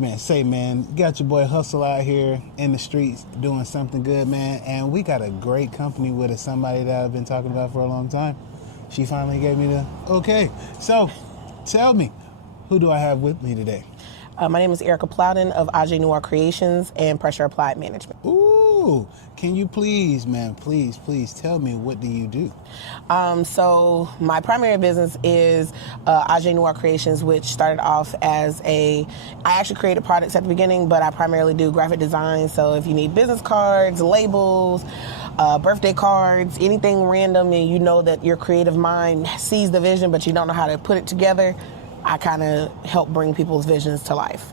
Man, you got your boy Hustle out here in the streets doing something good, man. And we got a great company with us, somebody that I've been talking about for a long time. She finally gave me the okay. So, tell me, who do I have with me today? My name is Ayreka Plowden of Aje Noire Creations and Pressure Applied Management. Ooh, can you please tell me, what do you do? So my primary business is Aje Noire Creations, which started off as I actually created products at the beginning, but I primarily do graphic design. So if you need business cards, labels, birthday cards, anything random, and you know that your creative mind sees the vision, but you don't know how to put it together, I kind of help bring people's visions to life.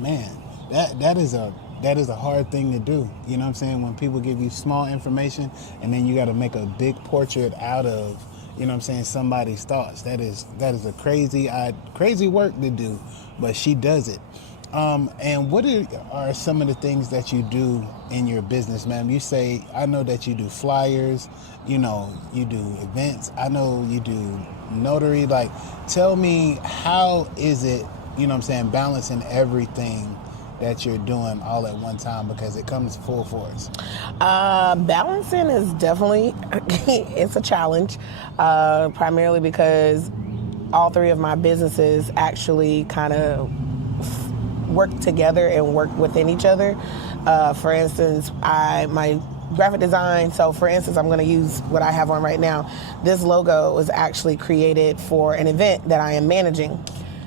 Man, that is a hard thing to do. You know what I'm saying? When people give you small information and then you got to make a big portrait out of, you know what I'm saying, somebody's thoughts. That is a crazy work to do, but she does it. And what are some of the things that you do in your business, ma'am? You say, I know that you do flyers, you know, you do events. I know you do notary. Like, tell me, how is it, you know what I'm saying, balancing everything that you're doing all at one time, because it comes full force? Balancing is definitely, it's a challenge, primarily because all three of my businesses actually kind of work together and work within each other. For instance, my graphic design, so for instance, I'm going to use what I have on right now. This logo was actually created for an event that I am managing,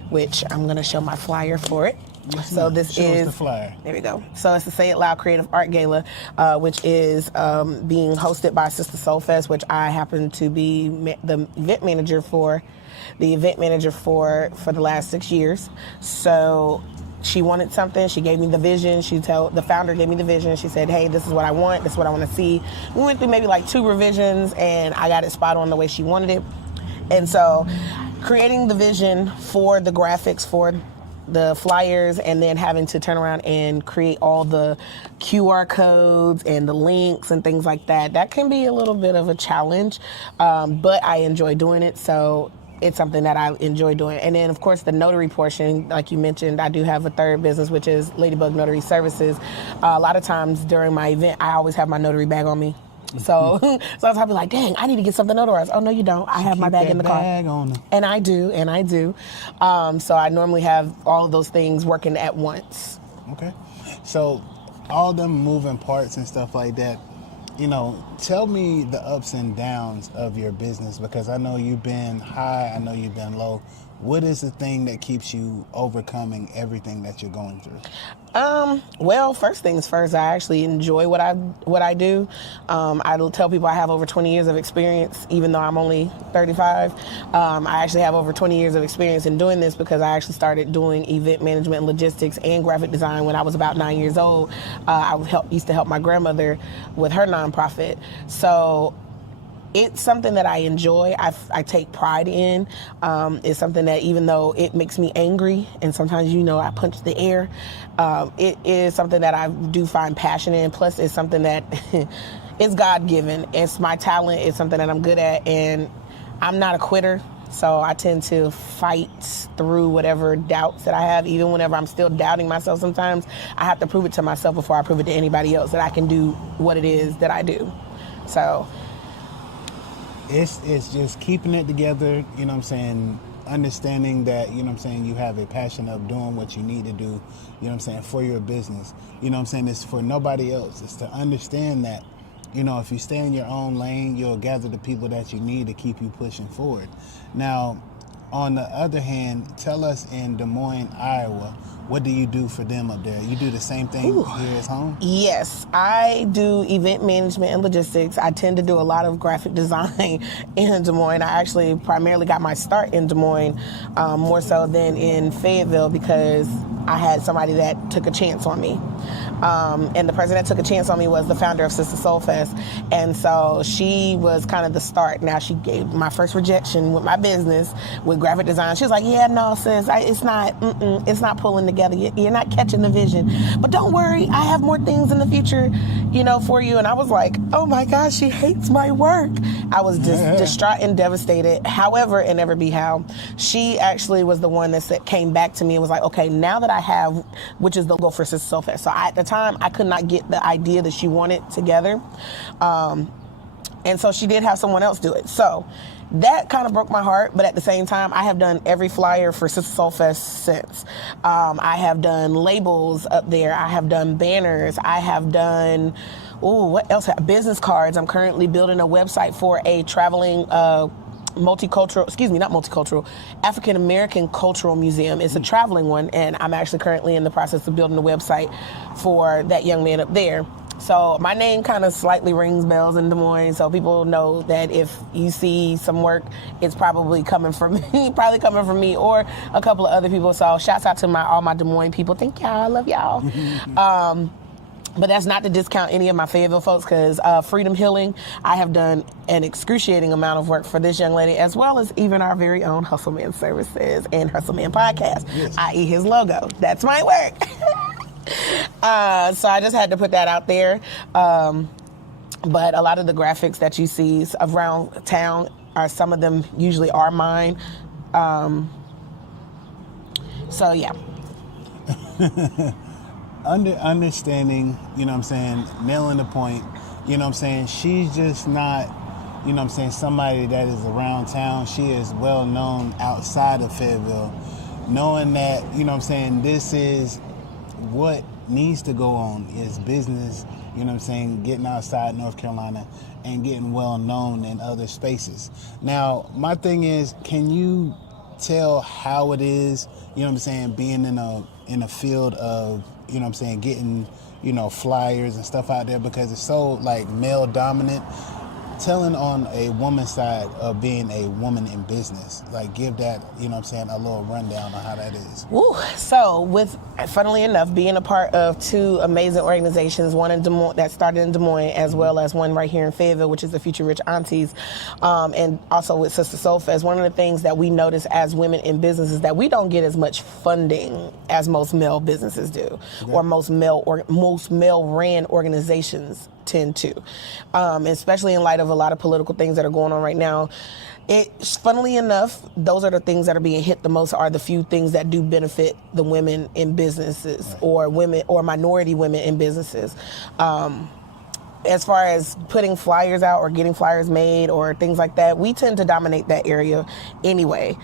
which I'm going to show my flyer for it. Yes, so this show is us the flyer. There we go. So it's the Say It Loud Creative Art Gala, which is being hosted by Sister Soulfest, which I happen to be the event manager for the last 6 years. So she wanted something. She gave me the vision. The founder gave me the vision. She said, hey, this is what I want. This is what I want to see. We went through maybe like 2 revisions, and I got it spot on the way she wanted it. And so creating the vision for the graphics, for the flyers, and then having to turn around and create all the QR codes and the links and things like that, that can be a little bit of a challenge, but I enjoy doing it. So it's something that I enjoy doing. And then, of course, the notary portion, like you mentioned, I do have a third business, which is Ladybug Notary Services. A lot of times during my event, I always have my notary bag on me. So sometimes I'll be like, dang, I need to get something notarized. Oh, no, you don't. I have my bag in the car. On her. And I do. So I normally have all of those things working at once. Okay. So all them moving parts and stuff like that, you know, tell me the ups and downs of your business, because I know you've been high, I know you've been low. What is the thing that keeps you overcoming everything that you're going through? Well, first things first, I actually enjoy what I do. I tell people I have over 20 years of experience, even though I'm only 35. I actually have over 20 years of experience in doing this, because I actually started doing event management and logistics and graphic design when I was about 9 years old. I used to help my grandmother with her nonprofit. So it's something that I enjoy. I take pride in. It's something that, even though it makes me angry and sometimes, you know, I punch the air, it is something that I do find passion in. Plus, it's something that is God-given. It's my talent. It's something that I'm good at, and I'm not a quitter. So I tend to fight through whatever doubts that I have. Even whenever I'm still doubting myself sometimes, I have to prove it to myself before I prove it to anybody else that I can do what it is that I do. So it's just keeping it together, you know what I'm saying, understanding that, you know what I'm saying, you have a passion of doing what you need to do, you know what I'm saying, for your business. You know what I'm saying, it's for nobody else. It's to understand that, you know, if you stay in your own lane, you'll gather the people that you need to keep you pushing forward. Now, on the other hand, tell us, in Des Moines, Iowa, what do you do for them up there? You do the same thing here at home? Yes, I do event management and logistics. I tend to do a lot of graphic design in Des Moines. I actually primarily got my start in Des Moines, more so than in Fayetteville, because I had somebody that took a chance on me. And the person that took a chance on me was the founder of Sister Soulfest. And so she was kind of the start. Now, she gave my first rejection with my business, with graphic design. She was like, yeah, no, sis, it's not pulling together. together. You're not catching the vision. But don't worry, I have more things in the future, for you. And I was like, oh my gosh, she hates my work. I was just distraught and devastated. However, and never be how, she actually was the one that came back to me and was like, okay, now that I have, which is the logo for Sister Soul Fest. So at the time, I could not get the idea that she wanted together. And so she did have someone else do it. So that kind of broke my heart, but at the same time, I have done every flyer for Sister Soul Fest since. I have done labels up there. I have done banners. I have done, what else? Business cards. I'm currently building a website for a traveling African American Cultural Museum. It's a traveling one, and I'm actually currently in the process of building a website for that young man up there. So my name kind of slightly rings bells in Des Moines, so people know that if you see some work, it's probably coming from me, or a couple of other people. So shouts out to all my Des Moines people. Thank y'all. I love y'all. But that's not to discount any of my Fayetteville folks, because Freedom Healing, I have done an excruciating amount of work for this young lady, as well as even our very own Hustleman Services and Hustleman Podcast, yes. i.e. his logo. That's my work. So I just had to put that out there. But a lot of the graphics that you see around town some of them usually are mine. So yeah. Understanding, nailing the point, she's just not, somebody that is around town. She is well known outside of Fayetteville, knowing that, this is what needs to go on is business, getting outside North Carolina and getting well known in other spaces. Now, my thing is, can you tell how it is, being in a field of, getting, flyers and stuff out there, because it's so like male dominant. Telling on a woman's side of being a woman in business, like give that, a little rundown on how that is. Woo. So funnily enough, being a part of two amazing organizations, one in Des Moines that started in Des Moines, as well as one right here in Fayetteville, which is the Future Rich Aunties, and also with Sister Soul Fest, one of the things that we notice as women in business is that we don't get as much funding as most male businesses do, or most male ran organizations tend to, especially in light of a lot of political things that are going on right now. Funnily enough, those are the things that are being hit the most, are the few things that do benefit the women in businesses, right, or women or minority women in businesses. As far as putting flyers out or getting flyers made or things like that, we tend to dominate that area anyway.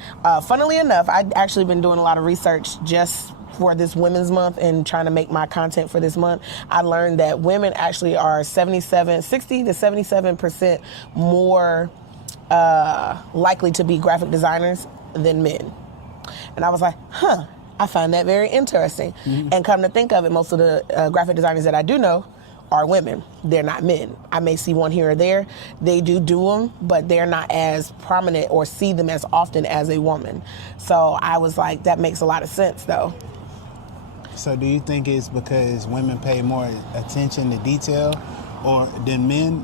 Funnily enough, I've actually been doing a lot of research just for this Women's Month and trying to make my content for this month. I learned that women actually are 60 to 77% more likely to be graphic designers than men. And I was like, I find that very interesting. Mm-hmm. And come to think of it, most of the graphic designers that I do know are women. They're not men. I may see one here or there. They do them, but they're not as prominent or see them as often as a woman. So I was like, that makes a lot of sense though. So do you think it's because women pay more attention to detail than men,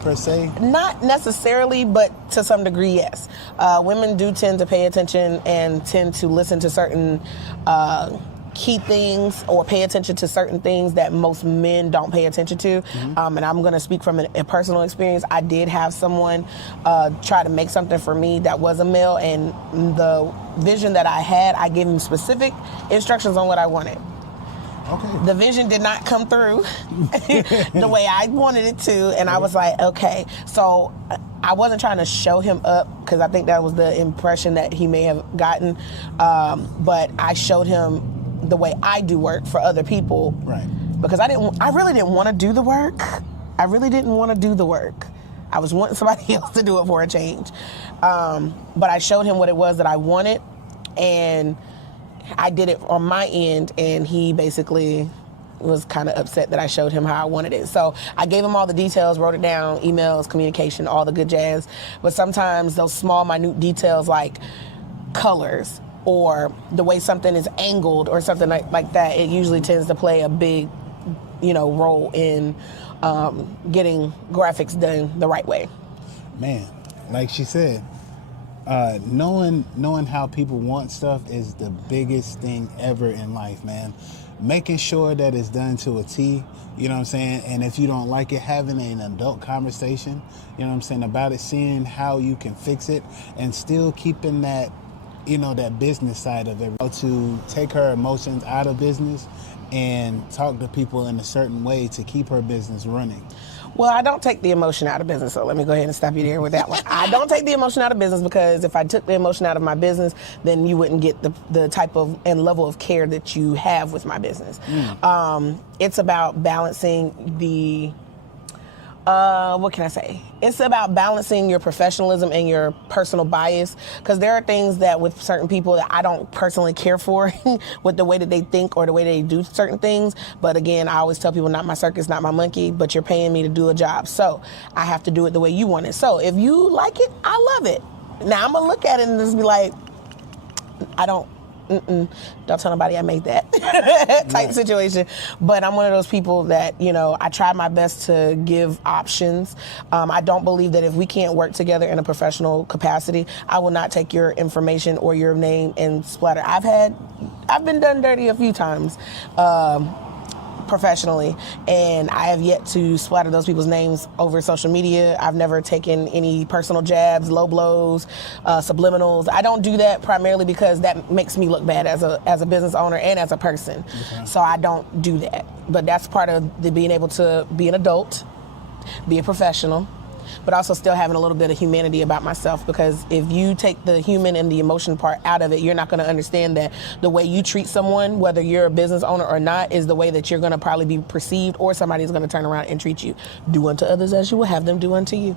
per se? Not necessarily, but to some degree, yes. Women do tend to pay attention and tend to listen to certain key things or pay attention to certain things that most men don't pay attention to. Mm-hmm. And I'm going to speak from a personal experience. I did have someone try to make something for me that was a male, and the vision that I had, I gave him specific instructions on what I wanted. Okay. The vision did not come through the way I wanted it to, and I was like, okay. So I wasn't trying to show him up, because I think that was the impression that he may have gotten, but I showed him the way I do work for other people, right? Because I really didn't want to do the work. I was wanting somebody else to do it for a change. But I showed him what it was that I wanted, and I did it on my end, and he basically was kind of upset that I showed him how I wanted it. So I gave him all the details, wrote it down, emails, communication, all the good jazz. But sometimes those small, minute details like colors, or the way something is angled or something like that, it usually tends to play a big, role in getting graphics done the right way. Man, like she said, Knowing how people want stuff is the biggest thing ever in life, man. Making sure that it's done to a T, you know what I'm saying? And if you don't like it, having an adult conversation, you know what I'm saying, about it, seeing how you can fix it, and still keeping that, you know, that business side of it. To take her emotions out of business and talk to people in a certain way to keep her business running. Well, I don't take the emotion out of business, so let me go ahead and stop you there with that one. I don't take the emotion out of business because if I took the emotion out of my business, then you wouldn't get the type of and level of care that you have with my business. It's about balancing the, what can I say? It's about balancing your professionalism and your personal bias, because there are things that with certain people that I don't personally care for with the way that they think or the way they do certain things. But again, I always tell people, not my circus, not my monkey, but you're paying me to do a job. So I have to do it the way you want it. So if you like it, I love it. Now I'm going to look at it and just be like, I don't tell nobody I made that type situation. But I'm one of those people that, you know, I try my best to give options. I don't believe that if we can't work together in a professional capacity, I will not take your information or your name and splatter. I've been done dirty a few times professionally, and I have yet to splatter those people's names over social media. I've never taken any personal jabs, low blows, subliminals. I don't do that primarily because that makes me look bad as a business owner and as a person. Okay. So I don't do that. But that's part of the being able to be an adult, be a professional, but also still having a little bit of humanity about myself, because if you take the human and the emotion part out of it, you're not going to understand that the way you treat someone, whether you're a business owner or not, is the way that you're going to probably be perceived, or somebody's going to turn around and treat you. Do unto others as you will have them do unto you.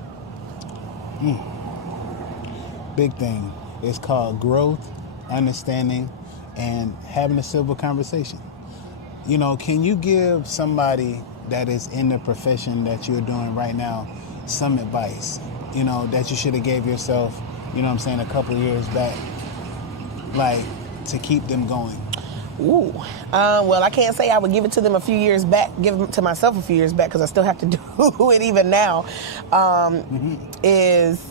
Big thing. It's called growth, understanding, and having a civil conversation. You know, can you give somebody that is in the profession that you're doing right now some advice, you know, that you should have gave yourself, you know what I'm saying, a couple years back, like, to keep them going? Well, I can't say I would give it to them a few years back, give it to myself a few years back, because I still have to do it even now, is...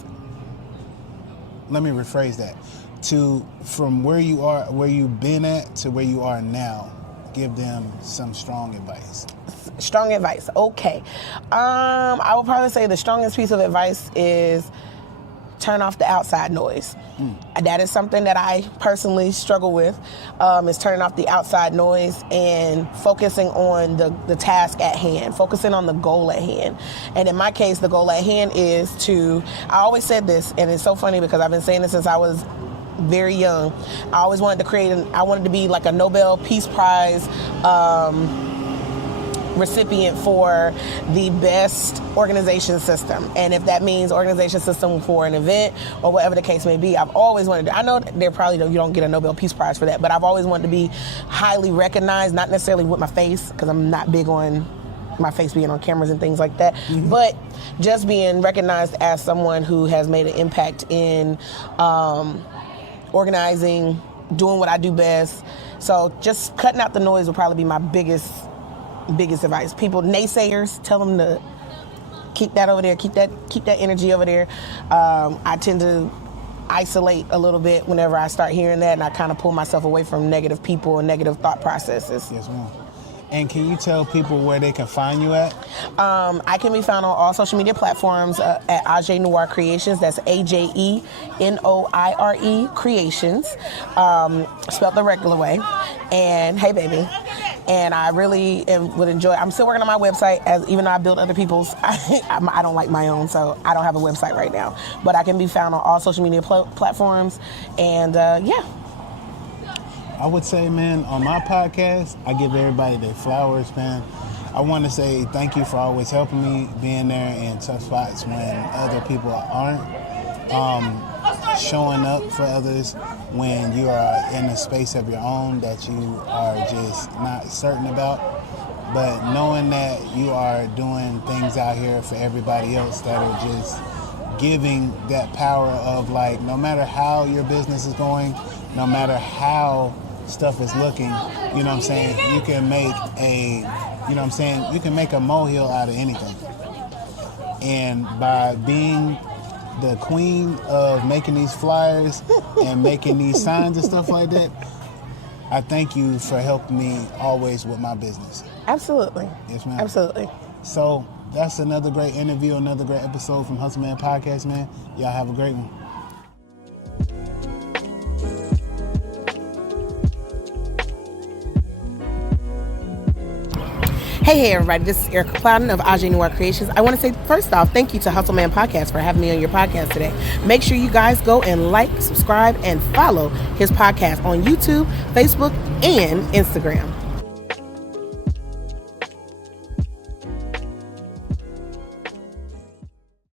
Let me rephrase that. From where you are, where you've been at, to where you are now, give them some strong advice. Strong advice. Okay. I would probably say the strongest piece of advice is turn off the outside noise. That is something that I personally struggle with, is turning off the outside noise and focusing on the task at hand, focusing on the goal at hand. And in my case, the goal at hand is I always said this, and it's so funny because I've been saying this since I was very young. I always wanted to I wanted to be like a Nobel Peace Prize recipient for the best organization system. And if that means organization system for an event or whatever the case may be, I've always wanted to. I know you don't get a Nobel Peace Prize for that, but I've always wanted to be highly recognized, not necessarily with my face, because I'm not big on my face being on cameras and things like that, but just being recognized as someone who has made an impact in organizing, doing what I do best. So just cutting out the noise will probably be my biggest advice. People, naysayers, tell them to keep that over there, keep that energy over there. I tend to isolate a little bit whenever I start hearing that, and I kind of pull myself away from negative people and negative thought processes. Yes, ma'am. And can you tell people where they can find you at? I can be found on all social media platforms at Aje Noire Creations. That's AJE NOIRE Creations, spelled the regular way. And hey, baby. And I really would enjoy. I'm still working on my website, even though I build other people's. I don't like my own, so I don't have a website right now. But I can be found on all social media platforms. And yeah. I would say, man, on my podcast, I give everybody their flowers, man. I want to say thank you for always helping me, being there in tough spots when other people aren't, showing up for others when you are in a space of your own that you are just not certain about, but knowing that you are doing things out here for everybody else that are just giving that power of, like, no matter how your business is going, no matter how stuff is looking, you know what I'm saying, you can make you can make a molehill out of anything. And by being the queen of making these flyers and making these signs and stuff like that. I thank you for helping me always with my business. Absolutely. Yes, ma'am. Absolutely. So that's another great interview, another great episode from Hustle Man Podcast, man. Y'all have a great one. Hey, everybody. This is Ayreka Plowden of Aje Noire Creations. I want to say, first off, thank you to Hustle Man Podcast for having me on your podcast today. Make sure you guys go and like, subscribe, and follow his podcast on YouTube, Facebook, and Instagram.